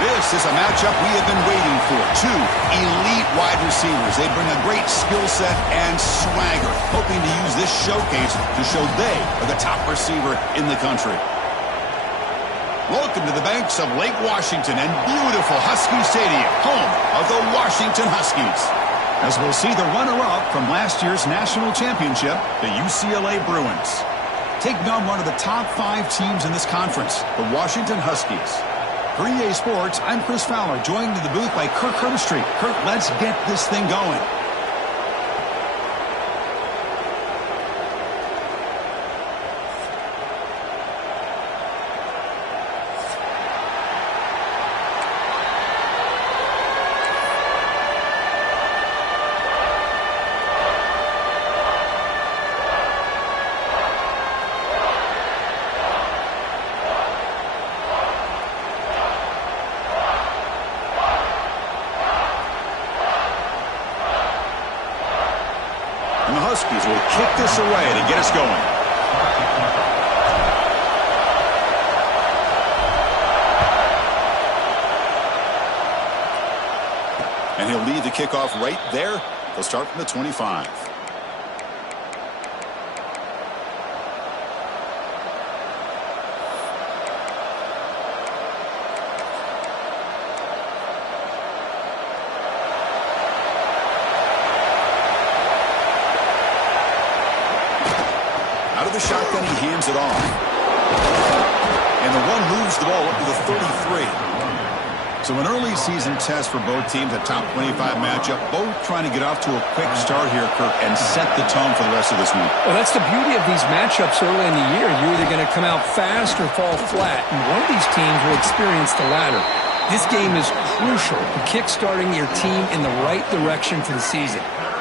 This is a matchup we have been waiting for. Two elite wide receivers. They bring a great skill set and swagger, hoping to use this showcase to show they are the top receiver in the country. Welcome to the banks of Lake Washington and beautiful Husky Stadium, home of the Washington Huskies. As we'll see the runner-up from last year's national championship, the UCLA Bruins. Taking on one of the top 5 teams in this conference, the Washington Huskies. For EA Sports, I'm Chris Fowler, joined in the booth by Kirk Herbstreit. Kirk, let's get this thing going. And the Huskies will kick this away to get us going. And he'll lead the kickoff right there. They'll start from the 25. Out of the shotgun, he hands it off. And the run moves the ball up to the 33. So an early season test for both teams, a top 25 matchup. Both trying to get off to a quick start here, Kirk, and set the tone for the rest of this week. Well, that's the beauty of these matchups early in the year. You're either going to come out fast or fall flat. And one of these teams will experience the latter. This game is crucial for kick-starting your team in the right direction for the season.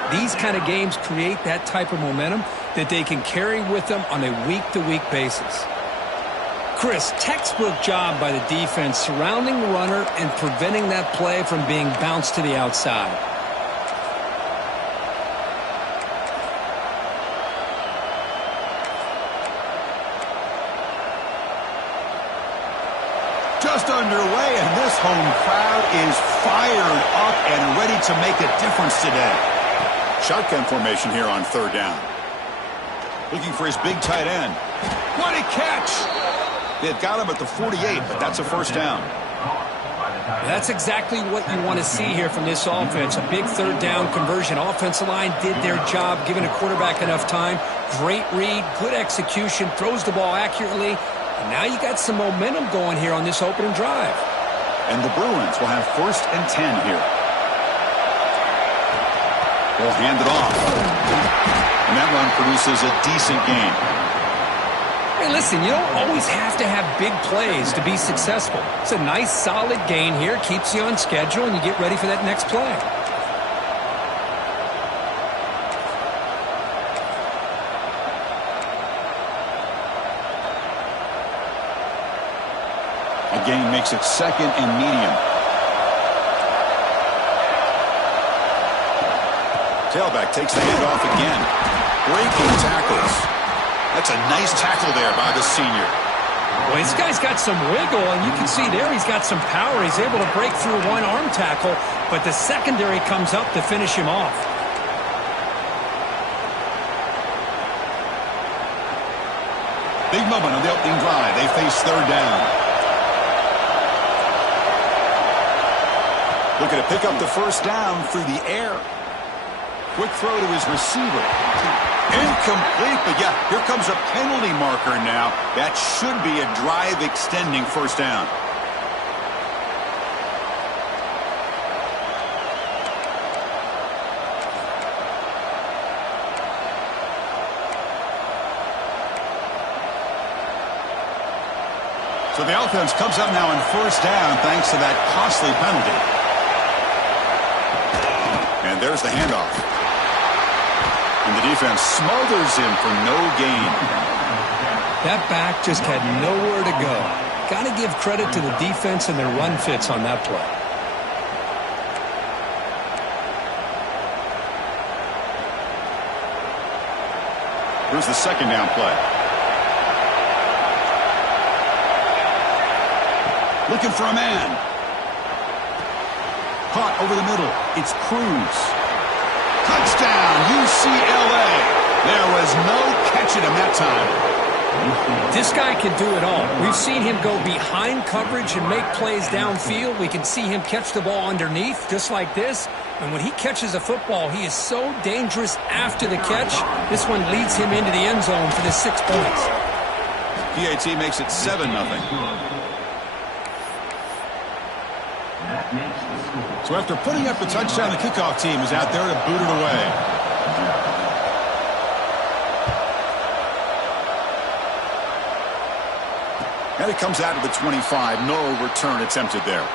These kind of games create that type of momentum that they can carry with them on a week-to-week basis. Chris, textbook job by the defense surrounding the runner and preventing that play from being bounced to the outside. Just underway, and this home crowd is fired up and ready to make a difference today. Shotgun formation here on third down. Looking for his big tight end. What a catch! They've got him at the 48, but that's a first down. That's exactly what you want to see here from this offense. A big third down conversion. Offensive line did their job, giving a quarterback enough time. Great read, good execution, throws the ball accurately. And now you got some momentum going here on this opening drive. And the Bruins will have 1st and 10 here. They'll hand it off. And that run produces a decent gain. Hey, listen, you don't always have to have big plays to be successful. It's a nice, solid gain here. Keeps you on schedule, and you get ready for that next play. A gain makes it 2nd and medium. Tailback takes the handoff again. Breaking tackles. That's a nice tackle there by the senior. Well, this guy's got some wiggle, and you can see there he's got some power. He's able to break through one arm tackle, but the secondary comes up to finish him off. Big moment on the opening drive. They face third down. Looking to pick up the first down through the air. Quick throw to his receiver. Incomplete, but yeah, here comes a penalty marker now. That should be a drive-extending first down. So the offense comes up now on first down thanks to that costly penalty. And there's the handoff. And the defense smothers him for no gain. That back just had nowhere to go. Got to give credit to the defense and their run fits on that play. Here's the second down play. Looking for a man. Caught over the middle. It's Cruz. Touchdown, UCLA. There was no catching him that time. This guy can do it all. We've seen him go behind coverage and make plays downfield. We can see him catch the ball underneath, just like this. And when he catches a football, he is so dangerous after the catch. This one leads him into the end zone for the 6 points. PAT makes it 7-0. So after putting up the touchdown, the kickoff team is out there to boot it away. And it comes out to the 25. No return attempted there.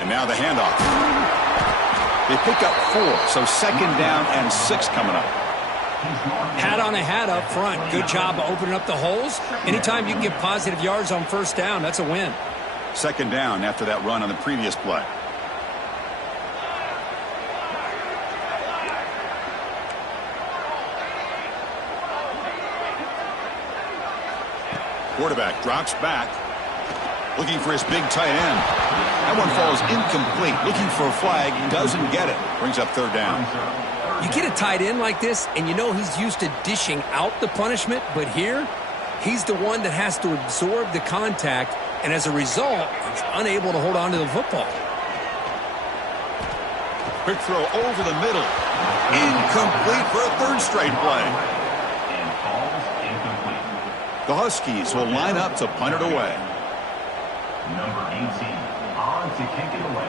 And now the handoff. They pick up 4, so 2nd down and 6 coming up. Hat on a hat up front. Good job of opening up the holes. Anytime you can get positive yards on 1st down, that's a win. 2nd down after that run on the previous play. Quarterback drops back. Looking for his big tight end. That one falls incomplete. Looking for a flag. Doesn't get it. Brings up 3rd down. You get a tight end like this, and you know he's used to dishing out the punishment, but here, he's the one that has to absorb the contact, and as a result, he's unable to hold on to the football. Quick throw over the middle. Incomplete for a 3rd straight play. The Huskies will line up to punt it away. Number 18 on to kick it away.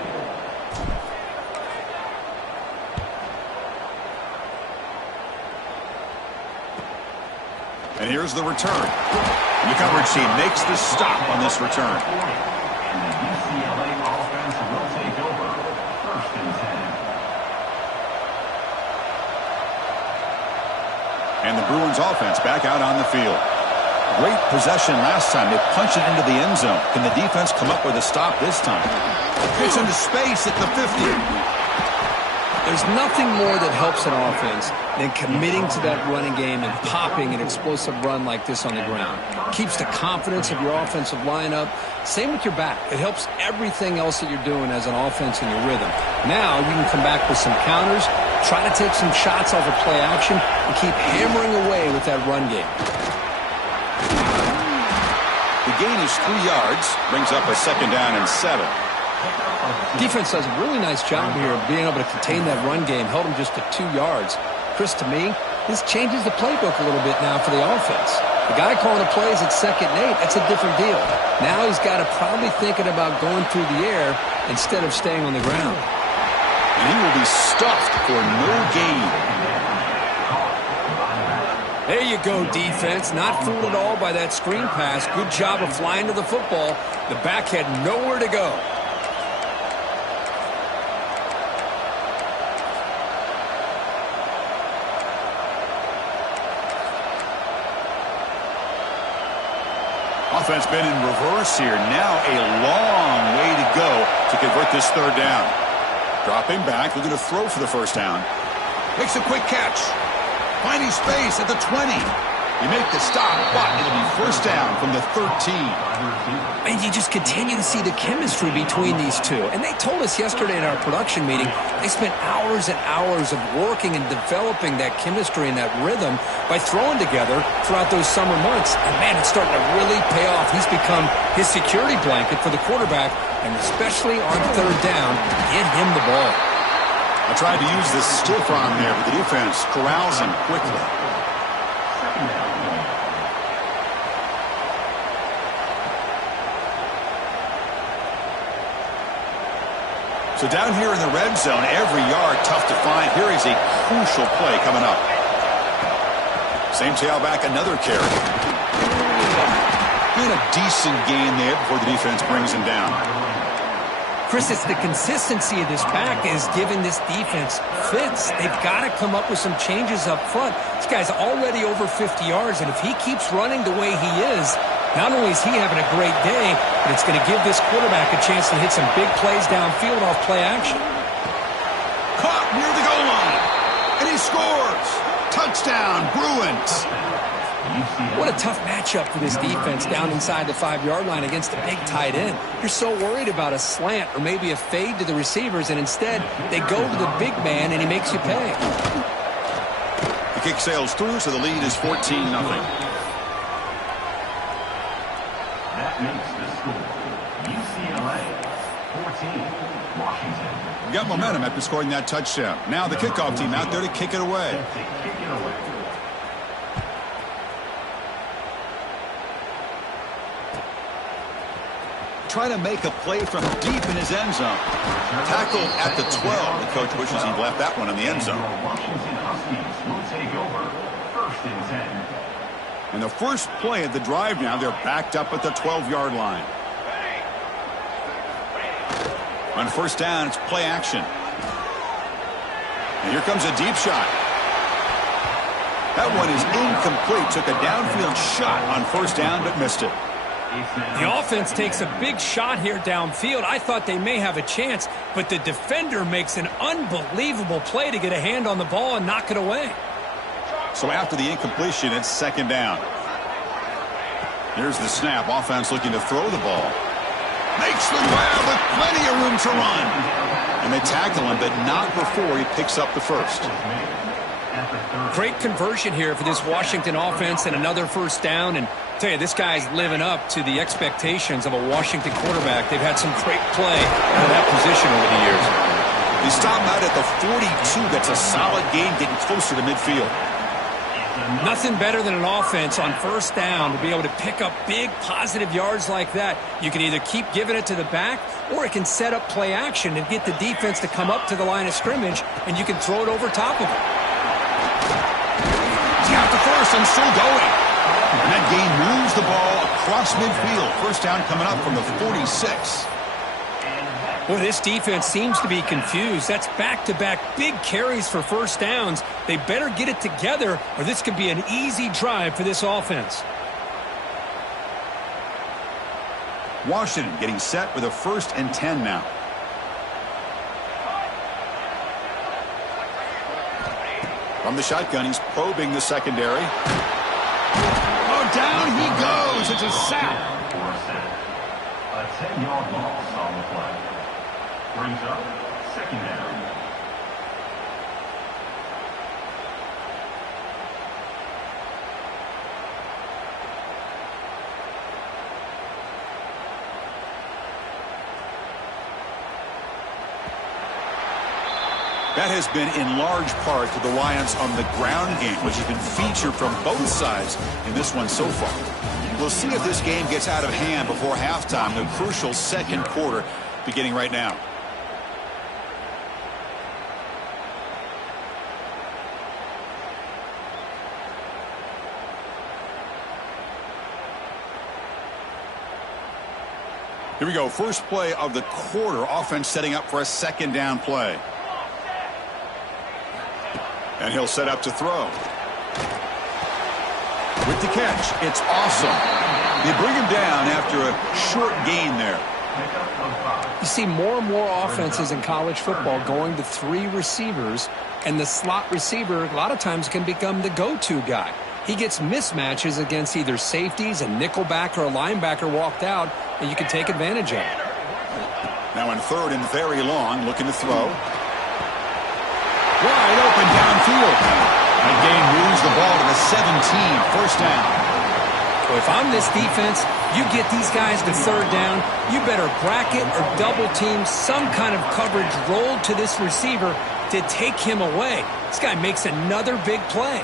And here's the return. And the coverage team makes the stop on this return. And the UCLA offense will take over 1st and 10. And the Bruins offense back out on the field. Great possession last time. They punched it into the end zone. Can the defense come up with a stop this time? It's into space at the 50. There's nothing more that helps an offense than committing to that running game and popping an explosive run like this on the ground. Keeps the confidence of your offensive lineup. Same with your back. It helps everything else that you're doing as an offense in your rhythm. Now you can come back with some counters, try to take some shots off of play action, and keep hammering away with that run game. The gain is 3 yards. Brings up a 2nd down and 7. Defense does a really nice job here of being able to contain that run game. Held him just to 2 yards. Chris, to me, this changes the playbook a little bit now for the offense. The guy calling the plays at 2nd and 8, that's a different deal. Now he's got to probably thinking about going through the air instead of staying on the ground. And he will be stuffed for no gain. There you go, defense. Not fooled at all by that screen pass. Good job of flying to the football. The back had nowhere to go. Offense been in reverse here. Now a long way to go to convert this 3rd down. Dropping back, looking to throw for the 1st down. Makes a quick catch. Finding space at the 20. You make the stop, but it'll be 1st down from the 13. And you just continue to see the chemistry between these two. And they told us yesterday in our production meeting, they spent hours and hours of working and developing that chemistry and that rhythm by throwing together throughout those summer months. And, man, it's starting to really pay off. He's become his security blanket for the quarterback, and especially on 3rd down, get him the ball. I tried to use this stiff arm there, but the defense corrals him quickly. So down here in the red zone, every yard tough to find. Here is a crucial play coming up. Same tailback, another carry. Doing a decent gain there before the defense brings him down. Chris, it's the consistency of this pack is giving this defense fits. They've got to come up with some changes up front. This guy's already over 50 yards, and if he keeps running the way he is, not only is he having a great day, but it's going to give this quarterback a chance to hit some big plays downfield off play action. Caught near the goal line, and he scores. Touchdown, Bruins. What a tough matchup for this defense down inside the 5-yard line against a big tight end. You're so worried about a slant or maybe a fade to the receivers, and instead they go to the big man, and he makes you pay. The kick sails through, so the lead is 14-0. That makes the score UCLA 14, Washington. We got momentum after scoring that touchdown. Now the kickoff team out there to kick it away. Try to make a play from deep in his end zone. Tackled at the 12. The coach wishes he'd left that one in the end zone. Washington Huskies will take over 1st and 10. And the first play of the drive now, they're backed up at the 12-yard line. On first down, it's play action. And here comes a deep shot. That one is incomplete. Took a downfield shot on first down, but missed it. The offense takes a big shot here downfield. I thought they may have a chance, but the defender makes an unbelievable play to get a hand on the ball and knock it away. So after the incompletion, it's second down. Here's the snap. Offense looking to throw the ball. Makes the grab with plenty of room to run. And they tackle him, but not before he picks up the first. Great conversion here for this Washington offense and another first down. And I tell you, this guy's living up to the expectations of a Washington quarterback. They've had some great play in that position over the years. They stop out at the 42. That's a solid game, getting closer to midfield. Nothing better than an offense on first down to be able to pick up big positive yards like that. You can either keep giving it to the back, or it can set up play action and get the defense to come up to the line of scrimmage, and you can throw it over top of it. He's got the first and still going. And that game moves the ball across midfield. First down coming up from the 46. Boy, this defense seems to be confused. That's back-to-back big carries for first downs. They better get it together, or this could be an easy drive for this offense. Washington getting set with a 1st and 10 now. From the shotgun, he's probing the secondary. Oh, down he goes. It's a sack. A 10-yard loss on the play. Brings up second down. That has been in large part to the reliance on the ground game, which has been featured from both sides in this one so far. We'll see if this game gets out of hand before halftime, the crucial second quarter beginning right now. Here we go. First play of the quarter. Offense setting up for a second down play. And he'll set up to throw. With the catch, it's awesome. They bring him down after a short gain there. You see more and more offenses in college football going to 3 receivers, and the slot receiver a lot of times can become the go-to guy. He gets mismatches against either safeties, a nickelbacker, or a linebacker walked out, and you can take advantage of it. Now in 3rd and very long, looking to throw. Wide open downfield. That game moves the ball to the 17, first down. Well, if I'm this defense, you get these guys to 3rd down, you better bracket or double team some kind of coverage rolled to this receiver to take him away. This guy makes another big play.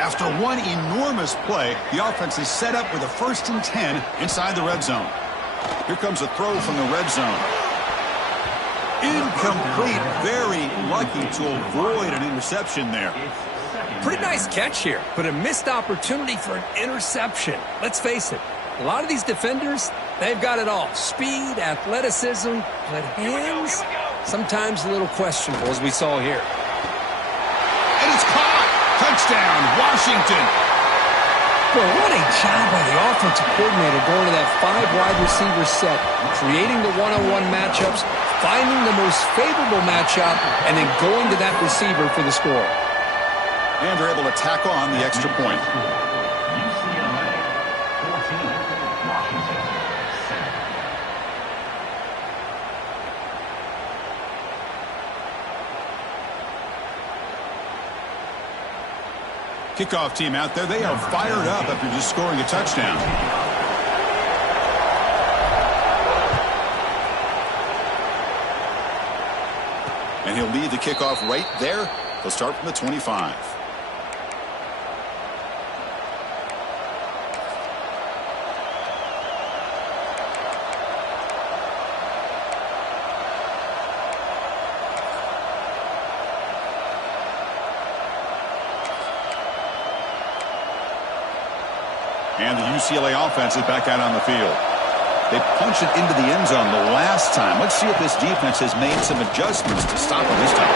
After one enormous play, the offense is set up with a 1st and 10 inside the red zone. Here comes a throw from the red zone. Incomplete. Very lucky to avoid an interception there. Pretty nice catch here, but a missed opportunity for an interception. Let's face it, a lot of these defenders, They've got it all. Speed, athleticism, but hands, sometimes a little questionable, as we saw here. And it's caught. Touchdown, Washington. Well, what a job by the offensive coordinator going to that 5-wide receiver set, creating the one-on-one matchups, finding the most favorable matchup, and then going to that receiver for the score. And they're able to tack on the extra point. UCLA 14, Washington 7. Kickoff team out there. They are fired up after just scoring a touchdown. And he'll lead the kickoff right there. He'll start from the 25. And the UCLA offense is back out on the field. They punched it into the end zone the last time. Let's see if this defense has made some adjustments to stop them this time.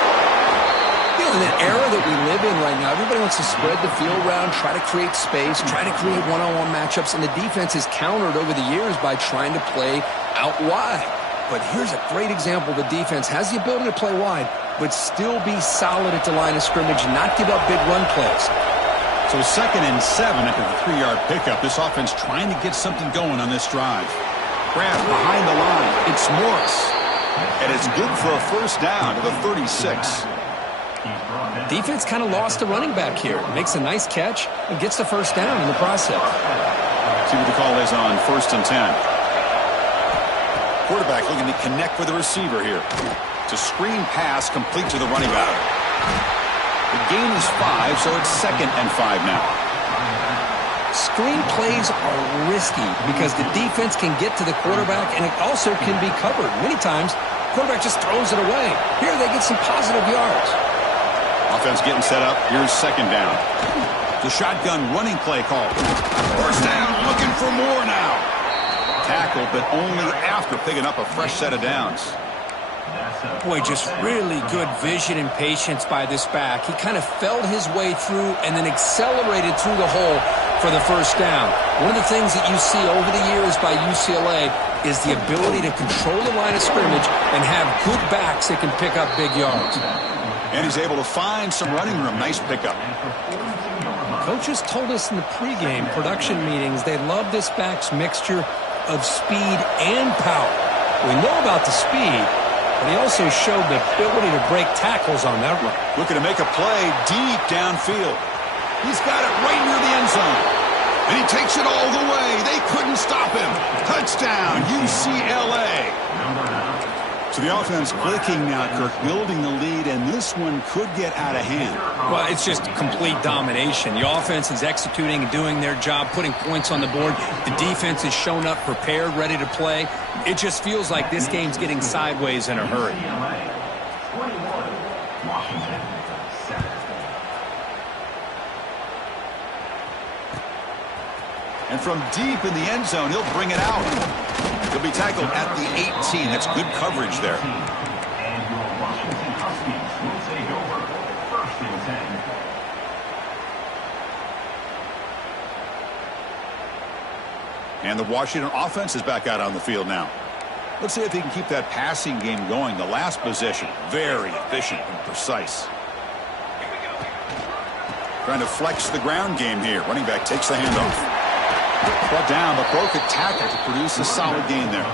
You know, in an era that we live in right now, everybody wants to spread the field around, try to create space, try to create one-on-one matchups, and the defense has countered over the years by trying to play out wide. But here's a great example. The defense has the ability to play wide, but still be solid at the line of scrimmage, not give up big run plays. So 2nd and 7 after the 3-yard pickup. This offense trying to get something going on this drive. Grab behind the line. It's Morris. And it's good for a first down to the 36. Defense kind of lost the running back here. Makes a nice catch and gets the first down in the process. See what the call is on 1st and 10. Quarterback looking to connect with the receiver here. It's a screen pass complete to the running back. The gain is 5, so it's 2nd and 5 now. Screen plays are risky because the defense can get to the quarterback, and it also can be covered. Many times, quarterback just throws it away. Here, they get some positive yards. Offense getting set up. Here's 2nd down. The shotgun running play call. First down, looking for more now. Tackle, but only after picking up a fresh set of downs. Boy, just really good vision and patience by this back. He kind of felt his way through and then accelerated through the hole for the first down. One of the things that you see over the years by UCLA is the ability to control the line of scrimmage and have good backs that can pick up big yards. And he's able to find some running room. Nice pickup. Coaches told us in the pregame production meetings they love this back's mixture of speed and power. We know about the speed, but he also showed the ability to break tackles on that run. Looking to make a play deep downfield. He's got it right near the end zone. And he takes it all the way. They couldn't stop him. Touchdown, UCLA. So the offense clicking now, Kirk, building the lead, and this one could get out of hand. Well, it's just complete domination. The offense is executing and doing their job, putting points on the board. The defense is shown up, prepared, ready to play. It just feels like this game's getting sideways in a hurry. 21, Washington 7. And from deep in the end zone, he'll bring it out. He'll be tackled at the 18. That's good coverage there. And your Washington Huskies will take over 1st and 10. And the Washington offense is back out on the field now. Let's see if they can keep that passing game going. The last possession, very efficient and precise. Trying to flex the ground game here. Running back takes the handoff. Brought down, but broke a tackle to produce a solid gain there.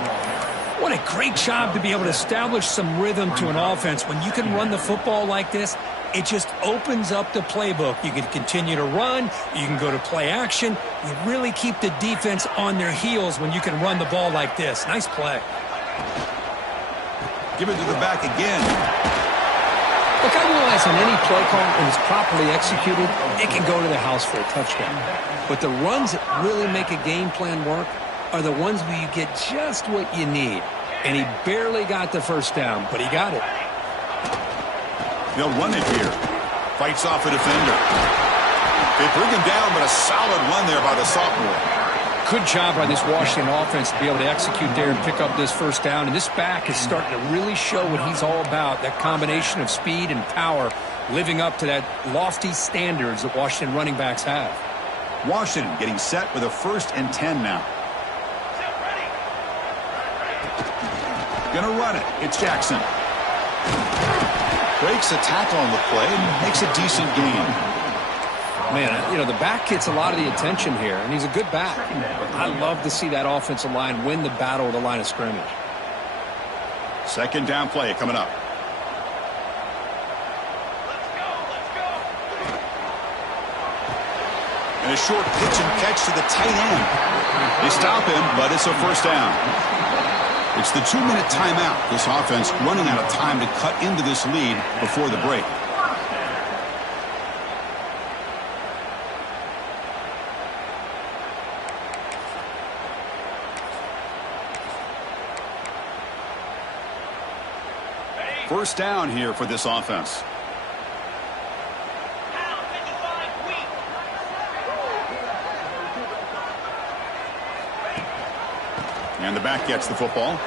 What a great job to be able to establish some rhythm to an offense. When you can run the football like this, it just opens up the playbook. You can continue to run. You can go to play action. You really keep the defense on their heels when you can run the ball like this. Nice play. Give it to the back again. Look, I realize on any play call, when it's properly executed, it can go to the house for a touchdown. But the runs that really make a game plan work are the ones where you get just what you need. And he barely got the first down, but he got it. They'll run it here. Fights off a defender. They bring him down, but a solid run there by the sophomore. Good job by this Washington offense to be able to execute there and pick up this first down. And this back is starting to really show what he's all about, that combination of speed and power, living up to that lofty standards that Washington running backs have. Washington getting set with a 1st and 10 now. Gonna run it. It's Jackson. Breaks a tackle on the play and makes a decent gain. Man, you know, the back gets a lot of the attention here, and he's a good back. I love to see that offensive line win the battle at the line of scrimmage. 2nd down play coming up. And a short pitch and catch to the tight end. They stop him, but it's a 1st down. It's the 2-minute timeout. This offense running out of time to cut into this lead before the break. First down here for this offense. And the back gets the football.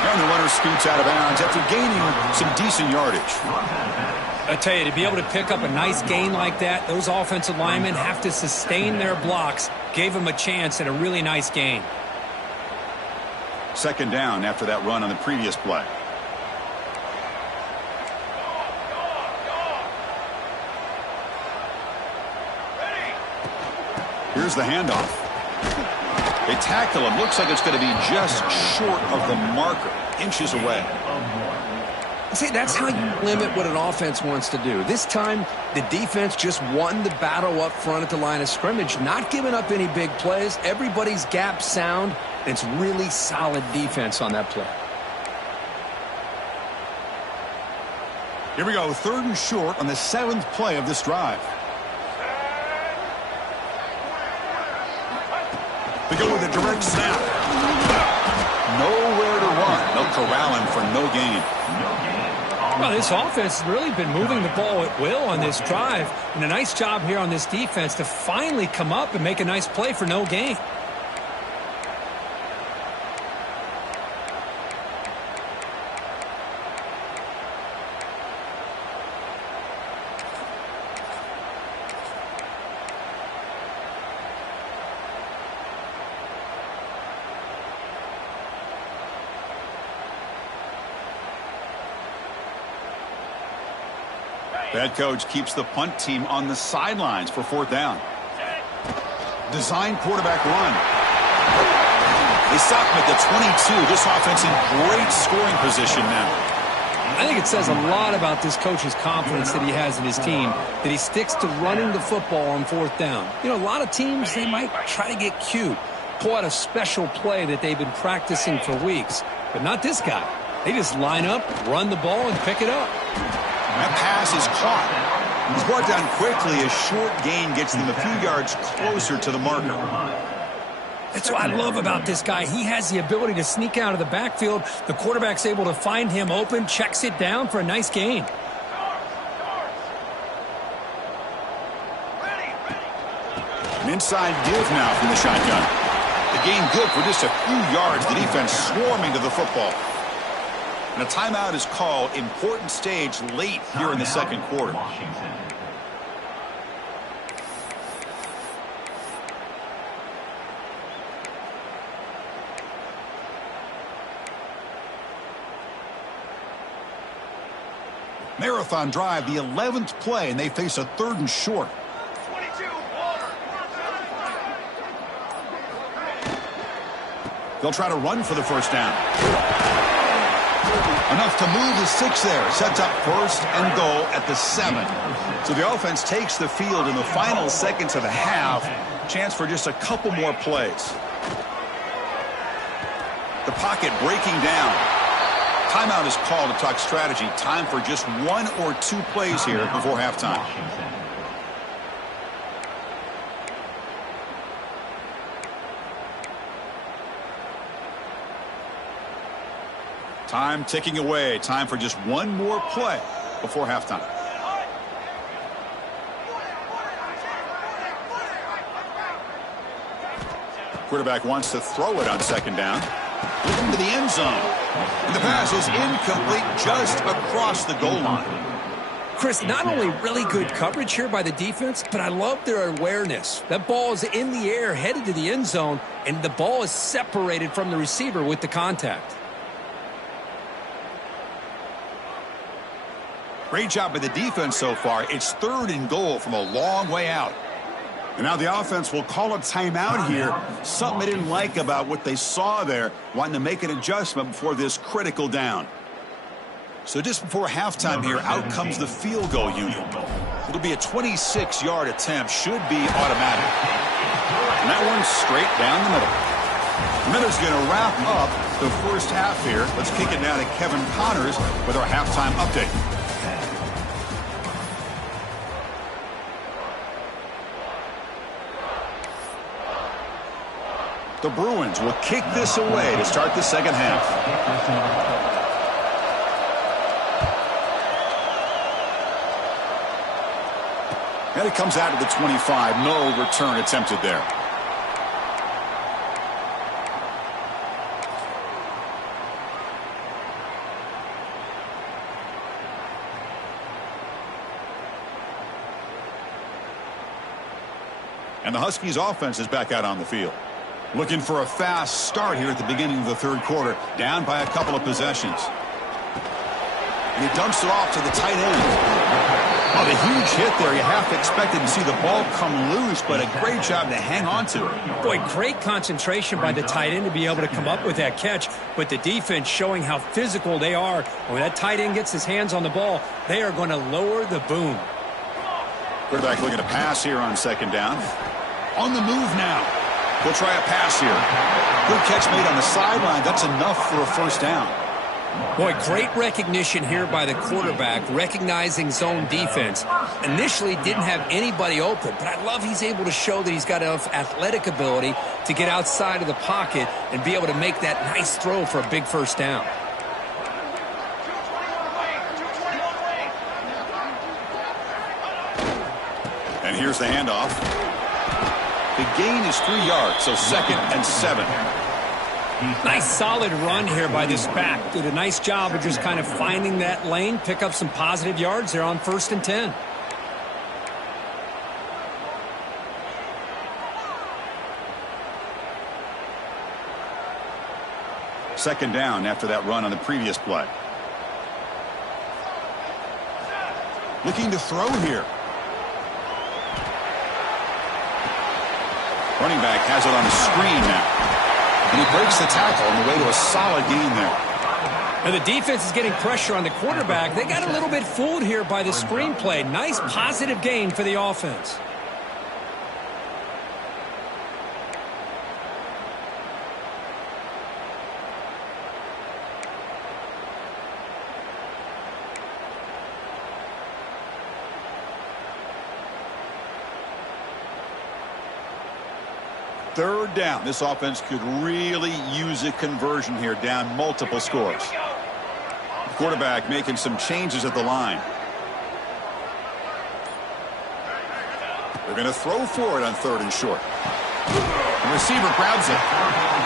And the runner scoots out of bounds after gaining some decent yardage. I tell you, to be able to pick up a nice gain like that, those offensive linemen have to sustain their blocks. Gave them a chance and a really nice gain. 2nd down after that run on the previous play. Here's the handoff. They tackle him. Looks like it's going to be just short of the marker. Inches away. See, that's how you limit what an offense wants to do. This time, the defense just won the battle up front at the line of scrimmage, not giving up any big plays. Everybody's gap sound. It's really solid defense on that play. Here we go, 3rd and short on the 7th play of this drive. They go with a direct snap. Nowhere to run. They'll corral him for no gain. Well, this offense has really been moving the ball at will on this drive. And a nice job here on this defense to finally come up and make a nice play for no gain. The head coach keeps the punt team on the sidelines for 4th down. Design quarterback run. They stop him at the 22. This offense in great scoring position now. I think it says a lot about this coach's confidence that he has in his team, that he sticks to running the football on 4th down. You know, a lot of teams, they might try to get cute, pull out a special play that they've been practicing for weeks. But not this guy. They just line up, run the ball, and pick it up. That pass is caught. He's brought down quickly. A short gain gets them a few yards closer to the marker. That's what I love about this guy. He has the ability to sneak out of the backfield. The quarterback's able to find him open, checks it down for a nice gain. An inside give now from the shotgun. The gain good for just a few yards. The defense swarming to the football. And a timeout is called. Important stage late here in the 2nd quarter. Marathon drive, the 11th play, and they face a 3rd and short. They'll try to run for the 1st down. Enough to move the 6 there. Sets up 1st and goal at the 7. So the offense takes the field in the final seconds of the half. Chance for just a couple more plays. The pocket breaking down. Timeout is called to talk strategy. Time for just 1 or 2 plays here before halftime. Time ticking away. Time for just 1 more play before halftime. Quarterback wants to throw it on second down. Looking to the end zone. And the pass is incomplete just across the goal line. Chris, not only really good coverage here by the defense, but I love their awareness. That ball is in the air, headed to the end zone, and the ball is separated from the receiver with the contact. Great job by the defense so far. It's 3rd and goal from a long way out. And now the offense will call a timeout here. Something they didn't like about what they saw there, wanting to make an adjustment before this critical down. So just before halftime here, out comes the field goal unit. It'll be a 26-yard attempt, should be automatic. And that one's straight down the middle. Miller's going to wrap up the first half here. Let's kick it now to Kevin Connors with our halftime update. The Bruins will kick this away to start the second half. And it comes out to the 25. No return attempted there. And the Huskies offense is back out on the field. Looking for a fast start here at the beginning of the third quarter, down by a couple of possessions. And he dumps it off to the tight end. Oh, the huge hit there. You half expected to see the ball come loose, but a great job to hang on to it. Boy, great concentration by the tight end to be able to come up with that catch, but the defense showing how physical they are. When that tight end gets his hands on the ball, they are going to lower the boom. Quarterback looking to pass here on second down. On the move now. We'll try a pass here. Good catch made on the sideline. That's enough for a first down. Boy, great recognition here by the quarterback, recognizing zone defense. Initially didn't have anybody open, but I love he's able to show that he's got enough athletic ability to get outside of the pocket and be able to make that nice throw for a big first down. And here's the handoff. The gain is 3 yards, so 2nd and 7. Nice solid run here by this back. Did a nice job of just kind of finding that lane, pick up some positive yards there on 1st and 10. Second down after that run on the previous play. Looking to throw here. Running back has it on the screen now. And he breaks the tackle on the way to a solid gain there. And the defense is getting pressure on the quarterback. They got a little bit fooled here by the screen play. Nice positive gain for the offense. Third down. This offense could really use a conversion here, down multiple scores. The quarterback making some changes at the line. They're going to throw for it on 3rd and short. The receiver grabs it.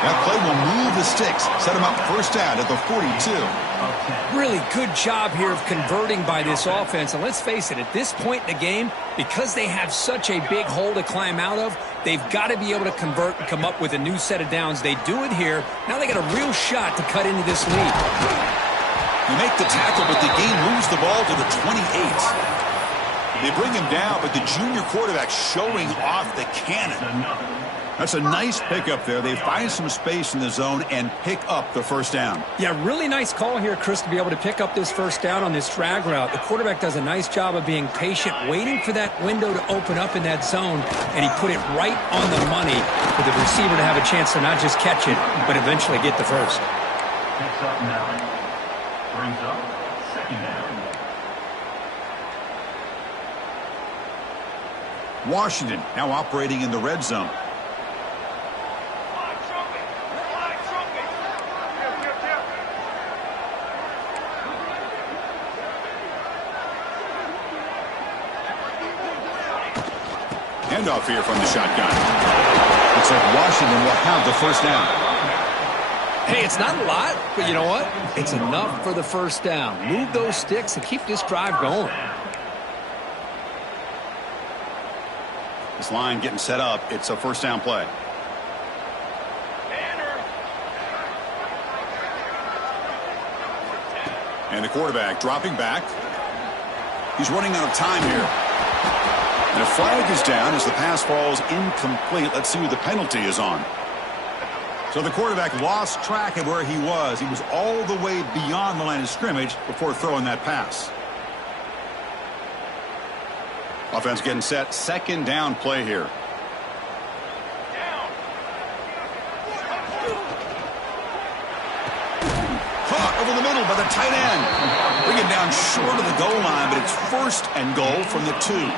That play will move the sticks, set him up first down at the 42. Really good job here of converting by this offense. And let's face it, at this point in the game, because they have such a big hole to climb out of, they've got to be able to convert and come up with a new set of downs. They do it here. Now they got a real shot to cut into this lead. You make the tackle, but the game moves the ball to the 28. They bring him down, but the junior quarterback showing off the cannon. That's a nice pickup there. They find some space in the zone and pick up the first down. Yeah, really nice call here, Chris, to be able to pick up this first down on this drag route. The quarterback does a nice job of being patient, waiting for that window to open up in that zone, and he put it right on the money for the receiver to have a chance to not just catch it, but eventually get the first. Picks up 9. Brings up 2nd down. Washington now operating in the red zone. Handoff here from the shotgun. The Looks like Washington will have the first down. Hey, it's not a lot, but you know what? It's enough for the first down. Move those sticks and keep this drive going. This line getting set up. It's a first down play. And the quarterback dropping back. He's running out of time here. And a flag is down as the pass falls incomplete. Let's see who the penalty is on. So the quarterback lost track of where he was. He was all the way beyond the line of scrimmage before throwing that pass. Offense getting set. Second down play here. Caught over the middle by the tight end. Bring it down short of the goal line, but it's first and goal from the 2.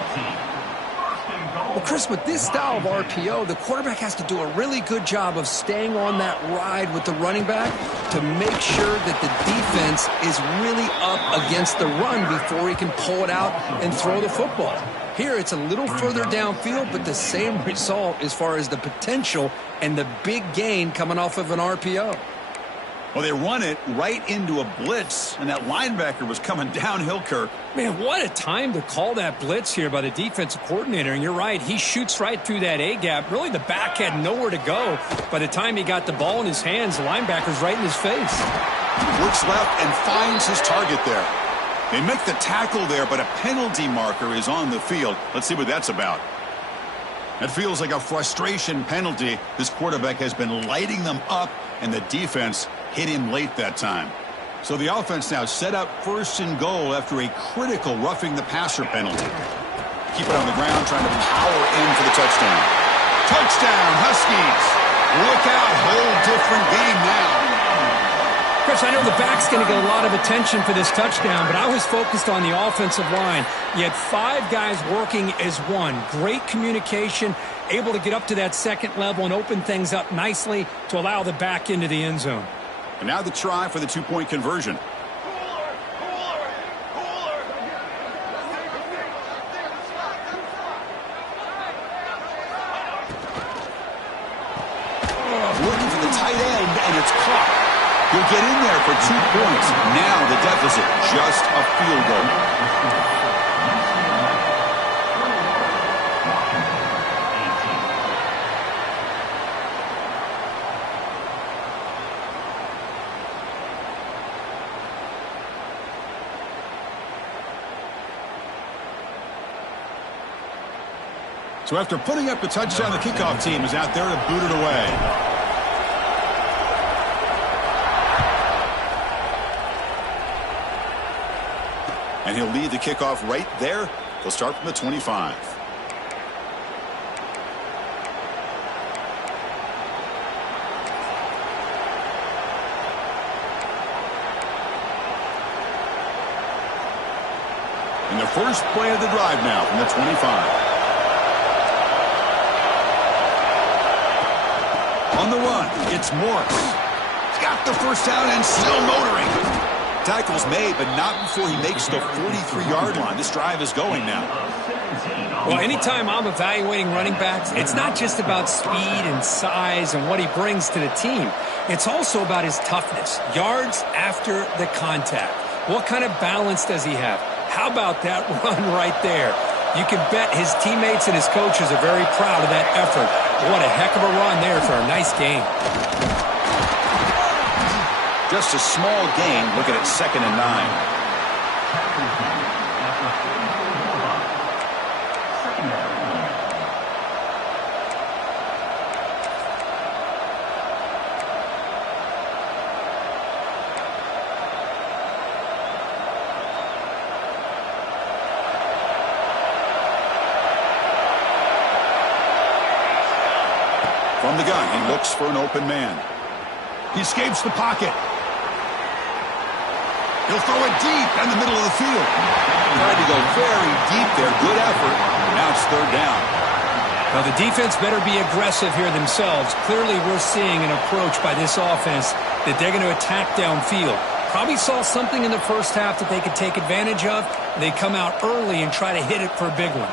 Well, Chris, with this style of RPO, the quarterback has to do a really good job of staying on that ride with the running back to make sure that the defense is really up against the run before he can pull it out and throw the football. Here, it's a little further downfield, but the same result as far as the potential and the big gain coming off of an RPO. Well, they run it right into a blitz, and that linebacker was coming downhill, Kirk. Man, what a time to call that blitz here by the defensive coordinator. And you're right, he shoots right through that A-gap. Really, the back had nowhere to go. By the time he got the ball in his hands, the linebacker's right in his face. Works left and finds his target there. They make the tackle there, but a penalty marker is on the field. Let's see what that's about. It feels like a frustration penalty. This quarterback has been lighting them up, and the defense hit him late that time. So the offense now set up first and goal after a critical roughing the passer penalty. Keep it on the ground, trying to power in for the touchdown. Touchdown, Huskies. Look out, whole different game now. Chris, I know the back's going to get a lot of attention for this touchdown, but I was focused on the offensive line. You had 5 guys working as one. Great communication, able to get up to that second level and open things up nicely to allow the back into the end zone. And now the try for the 2-point conversion. Looking for the tight end, and it's caught. He'll get in there for 2 points. Now the deficit, just a field goal. So after putting up the touchdown, the kickoff team is out there to boot it away. And he'll lead the kickoff right there. He'll start from the 25. And the first play of the drive now from the 25. On the run, it's Morris. He's got the first down and still motoring. Tackle's made, but not before he makes the 43-yard line. This drive is going now. Well, anytime I'm evaluating running backs, it's not just about speed and size and what he brings to the team. It's also about his toughness, yards after the contact. What kind of balance does he have? How about that run right there? You can bet his teammates and his coaches are very proud of that effort. What a heck of a run there for a nice game. Just a small gain. Looking at 2nd and 9. From the gun, he looks for an open man. He escapes the pocket. He'll throw it deep in the middle of the field. Tried to go very deep there. Good effort. Now it's 3rd down. Now the defense better be aggressive here themselves. Clearly we're seeing an approach by this offense that they're going to attack downfield. Probably saw something in the first half that they could take advantage of. They come out early and try to hit it for a big one.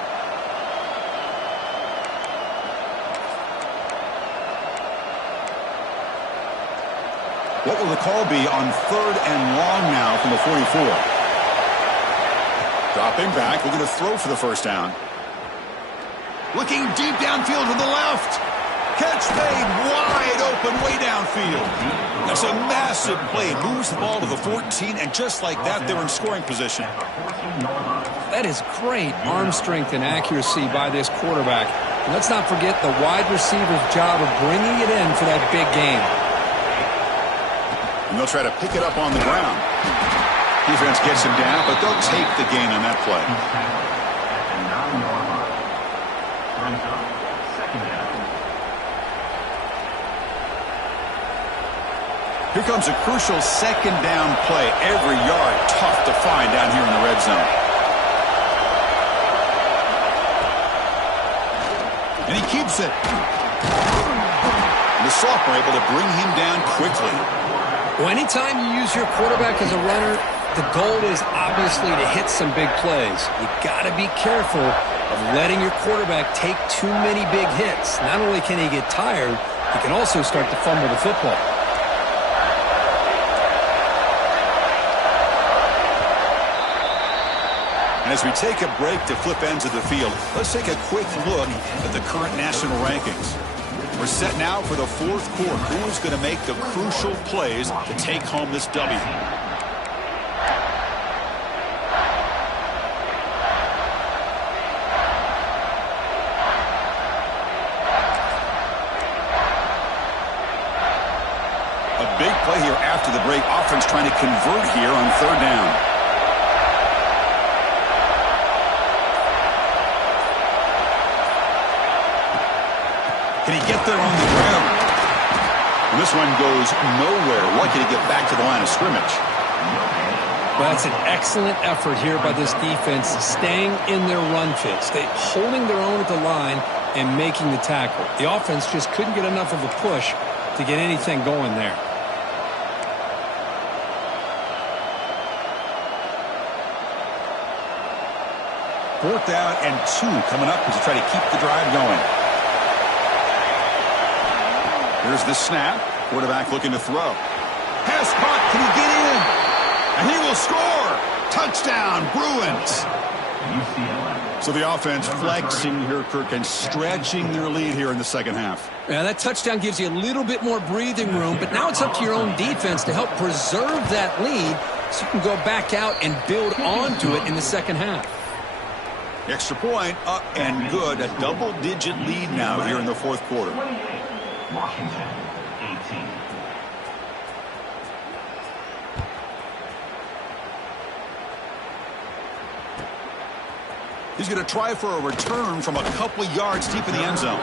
What will the call be on 3rd and long now from the 44? Dropping back, looking to throw for the first down. Looking deep downfield to the left. Catch made wide open way downfield. That's a massive play. Moves the ball to the 14, and just like that, they're in scoring position. That is great arm strength and accuracy by this quarterback. And let's not forget the wide receiver's job of bringing it in for that big game. And they'll try to pick it up on the ground. Defense gets him down, but they'll take the gain on that play. Here comes a crucial second down play. Every yard tough to find down here in the red zone. And he keeps it. And the sophomore able to bring him down quickly. Well, anytime you use your quarterback as a runner, the goal is obviously to hit some big plays. You got to be careful of letting your quarterback take too many big hits. Not only can he get tired, he can also start to fumble the football. And as we take a break to flip ends of the field, let's take a quick look at the current national rankings. We're set now for the 4th quarter. Who is going to make the crucial plays to take home this W? A big play here after the break. Offense trying to convert here on 3rd down. Can he get there on the ground? And this one goes nowhere. Lucky to get back to the line of scrimmage. Well, that's an excellent effort here by this defense, staying in their run fits. They holding their own at the line and making the tackle. The offense just couldn't get enough of a push to get anything going there. Fourth down and 2 coming up as they try to keep the drive going. Here's the snap. Quarterback looking to throw. Pass caught. Can he get in? And he will score. Touchdown, Bruins. So the offense flexing here, Kirk, and stretching their lead here in the second half. Yeah, that touchdown gives you a little bit more breathing room, but now it's up to your own defense to help preserve that lead so you can go back out and build onto it in the second half. Extra point up and good. A double-digit lead now here in the 4th quarter. Washington, 18. He's going to try for a return from a couple yards deep in the end zone.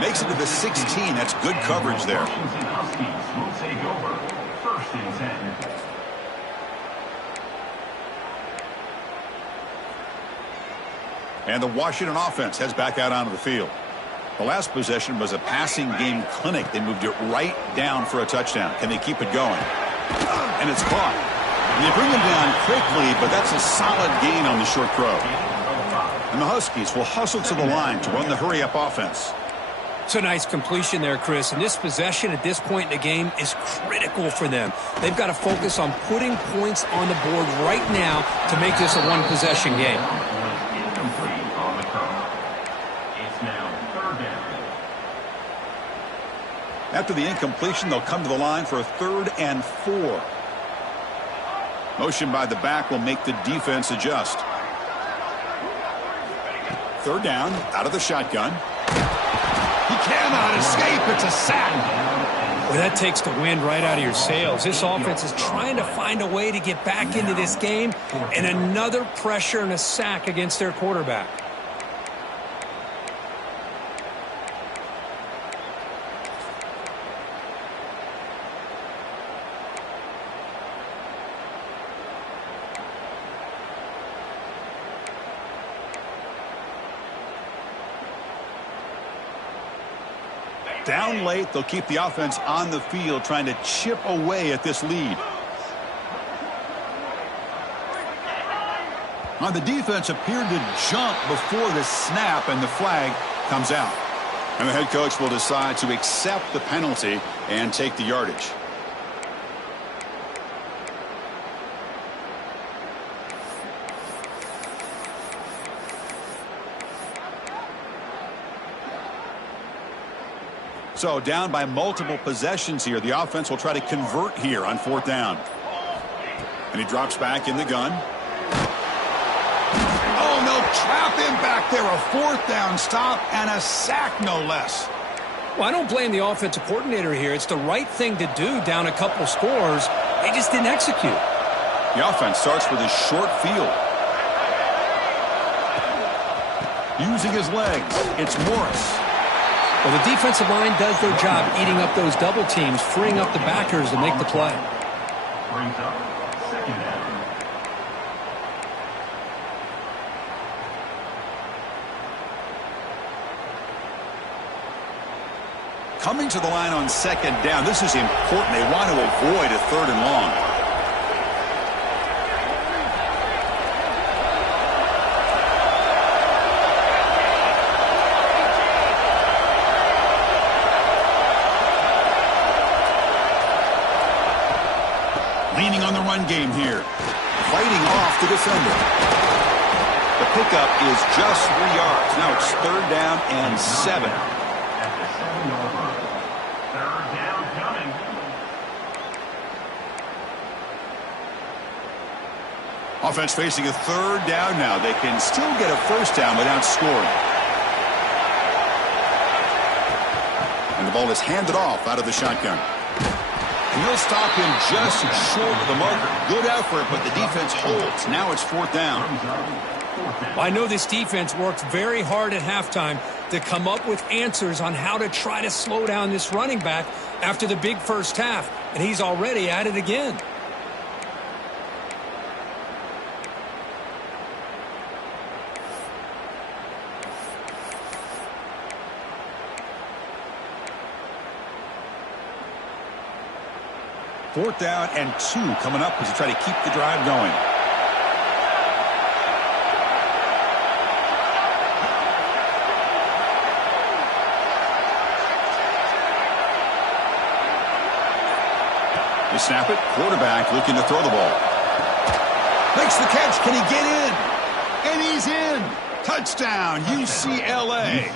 Makes it to the 16. That's good coverage there. Washington Huskies will take over. 1st and 10. And the Washington offense heads back out onto the field. The last possession was a passing game clinic. They moved it right down for a touchdown. Can they keep it going? And it's caught. And they bring him down quickly, but that's a solid gain on the short throw. And the Huskies will hustle to the line to run the hurry-up offense. It's a nice completion there, Chris. And this possession at this point in the game is critical for them. They've got to focus on putting points on the board right now to make this a one-possession game. After the incompletion, they'll come to the line for a 3rd and 4. Motion by the back will make the defense adjust. 3rd down, out of the shotgun. He cannot escape. It's a sack. Well, that takes the wind right out of your sails. This offense is trying to find a way to get back into this game, and another pressure and a sack against their quarterback. Down late, they'll keep the offense on the field trying to chip away at this lead. Now the defense appeared to jump before the snap, and the flag comes out. And the head coach will decide to accept the penalty and take the yardage. So down by multiple possessions here. The offense will try to convert here on 4th down. And he drops back in the gun. Oh, and they'll trap him back there. A 4th down stop and a sack, no less. Well, I don't blame the offensive coordinator here. It's the right thing to do down a couple scores. They just didn't execute. The offense starts with a short field. Using his legs, it's Morris. Well, the defensive line does their job eating up those double teams, freeing up the backers to make the play. Brings up 2nd down. Coming to the line on 2nd down. This is important. They want to avoid a 3rd and long. Leaning on the run game here. Fighting off the defender. The pickup is just 3 yards. Now it's 3rd down and 7. At the 7-yard line. 3rd down coming. Offense facing a 3rd down now. They can still get a 1st down without scoring. And the ball is handed off out of the shotgun. And he'll stop him just short of the marker. Good effort, but the defense holds. Now it's 4th down. Well, I know this defense worked very hard at halftime to come up with answers on how to try to slow down this running back after the big first half, and he's already at it again. Fourth down and 2 coming up as they try to keep the drive going. They snap it. Quarterback looking to throw the ball. Makes the catch. Can he get in? And he's in. Touchdown, UCLA.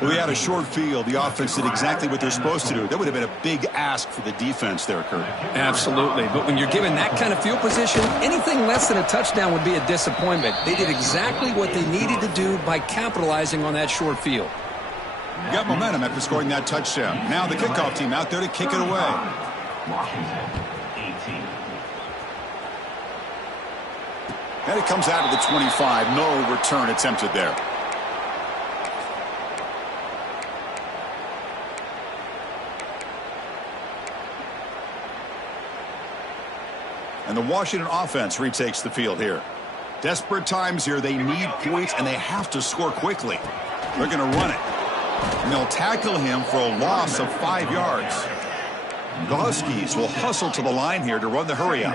We had a short field. The offense did exactly what they're supposed to do. That would have been a big ask for the defense there, Kurt. Absolutely. But when you're given that kind of field position, anything less than a touchdown would be a disappointment. They did exactly what they needed to do by capitalizing on that short field. You got momentum after scoring that touchdown. Now the kickoff team out there to kick it away. Washington, 18. And it comes out of the 25. No return attempted there. And the Washington offense retakes the field here. Desperate times here. They need points, and they have to score quickly. They're going to run it. And they'll tackle him for a loss of 5 yards. The Huskies will hustle to the line here to run the hurry up.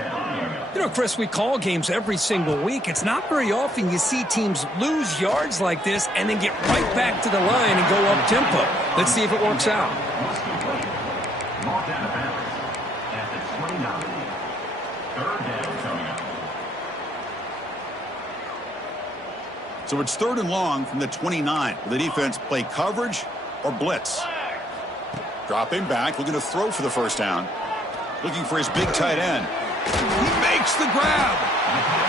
You know, Chris, we call games every single week. It's not very often you see teams lose yards like this and then get right back to the line and go up tempo. Let's see if it works out. Marked out of bounds at the 29. 3rd down coming up. So it's 3rd and long from the 29. Will the defense play coverage or blitz? Dropping back, looking to throw for the 1st down. Looking for his big tight end. He makes the grab.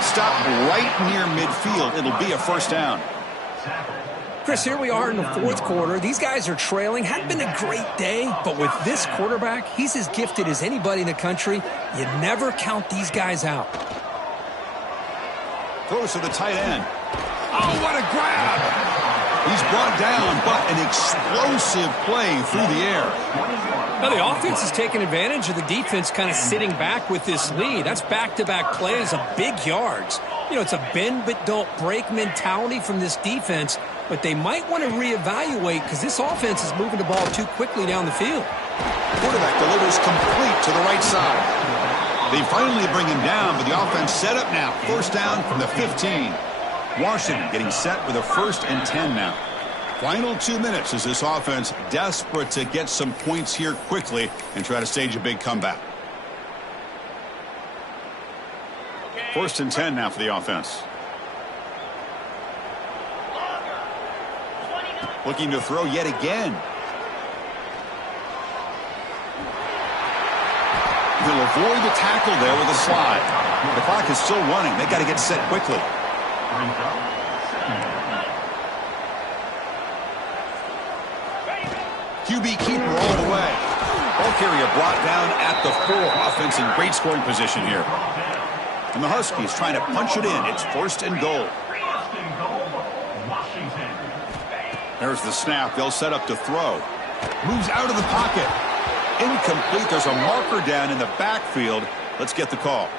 Stop right near midfield. It'll be a 1st down. Chris, here we are in the 4th quarter. These guys are trailing. Hadn't been a great day, but with this quarterback, he's as gifted as anybody in the country. You never count these guys out. Throws to the tight end. Oh, what a grab! He's brought down, but an explosive play through the air. Now, the offense is taking advantage of the defense kind of sitting back with this lead. That's back-to-back plays of big yards. You know, it's a bend but don't break mentality from this defense, but they might want to reevaluate because this offense is moving the ball too quickly down the field. Quarterback delivers complete to the right side. They finally bring him down, but the offense set up now. 1st down from the 15. Washington getting set with a 1st and 10 now. Final 2 minutes as this offense desperate to get some points here quickly and try to stage a big comeback. 1st and 10 now for the offense. Looking to throw yet again. he'll avoid the tackle there with a slide. The clock is still running. They got to get set quickly. Brings up second down. QB keeper all the way. Ball carrier brought down at the 4. Offense in great scoring position here. And the Huskies trying to punch it in. It's 1st and goal. First and goal, Washington. There's the snap. They'll set up to throw. Moves out of the pocket. Incomplete. There's a marker down in the backfield. Let's get the call.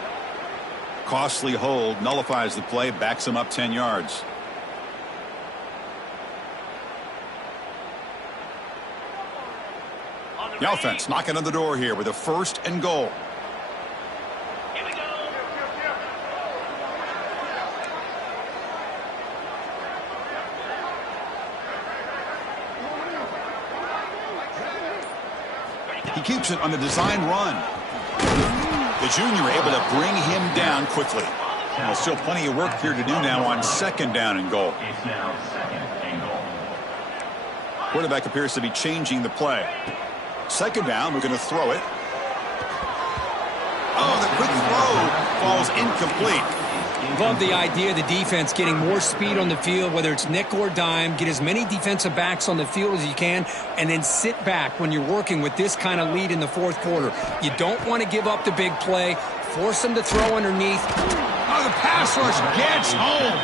Costly hold. Nullifies the play. Backs him up 10 yards. The offense knocking on the door here with a 1st and goal. Here we go. He keeps it on the design run. The junior able to bring him down quickly. Well, still plenty of work here to do now on 2nd down and goal. It's now 2nd and goal. Quarterback appears to be changing the play. 2nd down, we're going to throw it. Oh, the quick throw falls incomplete. Love the idea of the defense getting more speed on the field, whether it's nickel or dime. Get as many defensive backs on the field as you can, and then sit back when you're working with this kind of lead in the 4th quarter. You don't want to give up the big play. Force them to throw underneath. Oh, the pass rush gets home.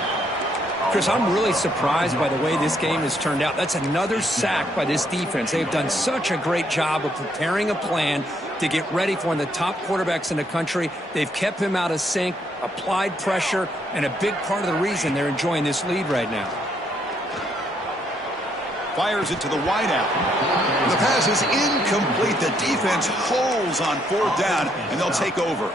Chris, I'm really surprised by the way this game has turned out. That's another sack by this defense. They've done such a great job of preparing a plan to get ready for one of the top quarterbacks in the country. They've kept him out of sync, applied pressure, and a big part of the reason they're enjoying this lead right now. Fires it to the wideout. The pass is incomplete. The defense holds on 4th down, and they'll take over.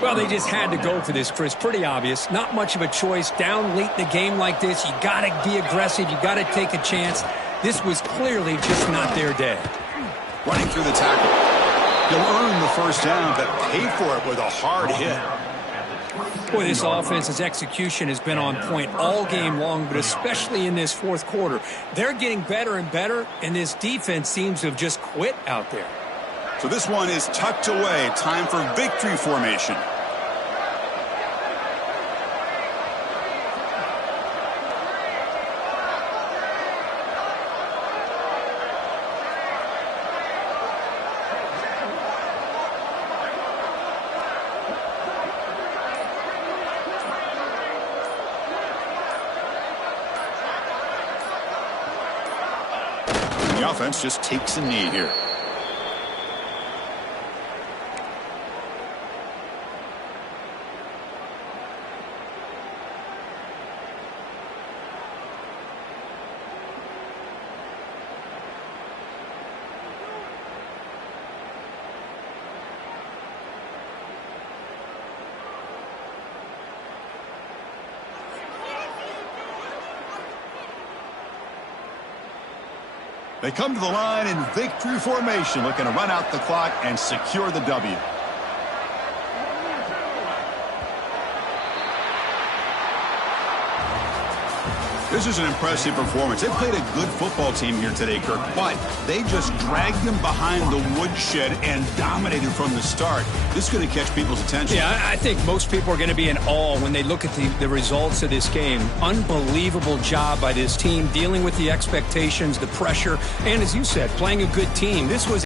Well, they just had to go for this, Chris. Pretty obvious. Not much of a choice. Down late in the game like this, you got to be aggressive. You got to take a chance. This was clearly just not their day. Running through the tackle. He'll earn the 1st down, but pay for it with a hard hit. Boy, this offense's execution has been on point all game long, but especially in this 4th quarter. They're getting better and better, and this defense seems to have just quit out there. So this one is tucked away. Time for victory formation. The offense just takes a knee here. They come to the line in victory formation, looking to run out the clock and secure the W. This is an impressive performance. They played a good football team here today, Kirk, but they just dragged them behind the woodshed and dominated from the start. This is going to catch people's attention. Yeah, I think most people are going to be in awe when they look at the results of this game. Unbelievable job by this team, dealing with the expectations, the pressure, and as you said, playing a good team. This was